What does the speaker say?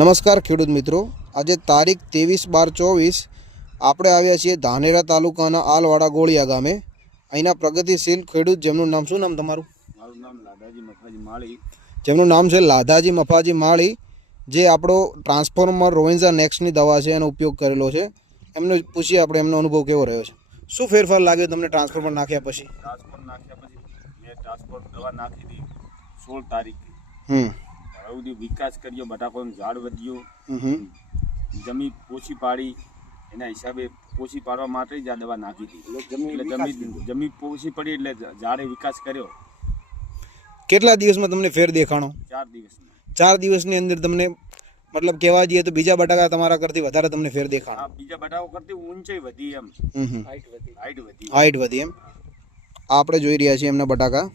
નમસ્કાર ખેડૂત મિત્રો, આજે તારીખ 23/12/24 આપણે આવ્યા છીએ ધાનેરા તાલુકાના આલવાડા ગોળિયા ગામે. અહીંના પ્રગતિશીલ ખેડૂત જેમનું નામ શું નામ તમારું? મારું નામ લાધાજી મફાજી માળી. જેમનું નામ છે લાધાજી મફાજી માળી, જે આપણો ટ્રાન્સફોર્મર રોવેન્ઝા નેક્સ્ટની દવા છે એનો ઉપયોગ કરેલો છે. એમને પૂછીએ આપણે એમનો અનુભવ કેવો રહ્યો છે. શું ફેરફાર લાગ્યો તમને ટ્રાન્સફોર્મર નાખ્યા પછી? ટ્રાન્સપોર્ટ નાખ્યા પછી મેં ટ્રાન્સપોર્ટ દવા નાખી હતી 16 તારીખે. હમ હવે સુધી વિકાસ કર્યો, બટાકાનું ઝાડ વધ્યું, જમીન પોછી પાડી, એના હિસાબે પોછી પાડવા માટે જ આ દવા નાખી હતી. એટલે જમીન પોછી પડી એટલે ઝાડે વિકાસ કર્યો. કેટલા દિવસમાં તમને ફેર દેખાણો? 4 દિવસમાં. 4 દિવસની અંદર તમને મતલબ કહેવા જઈએ તો બીજા બટાકા તમારા કરતી વધારે તમને ફેર દેખાણો? આ બીજા બટાકો કરતી ઊંચાઈ વધી, એમ હાઈટ વધી. હાઈટ વધી એમ. આ આપણે જોઈ રહ્યા છીએ એમના બટાકા.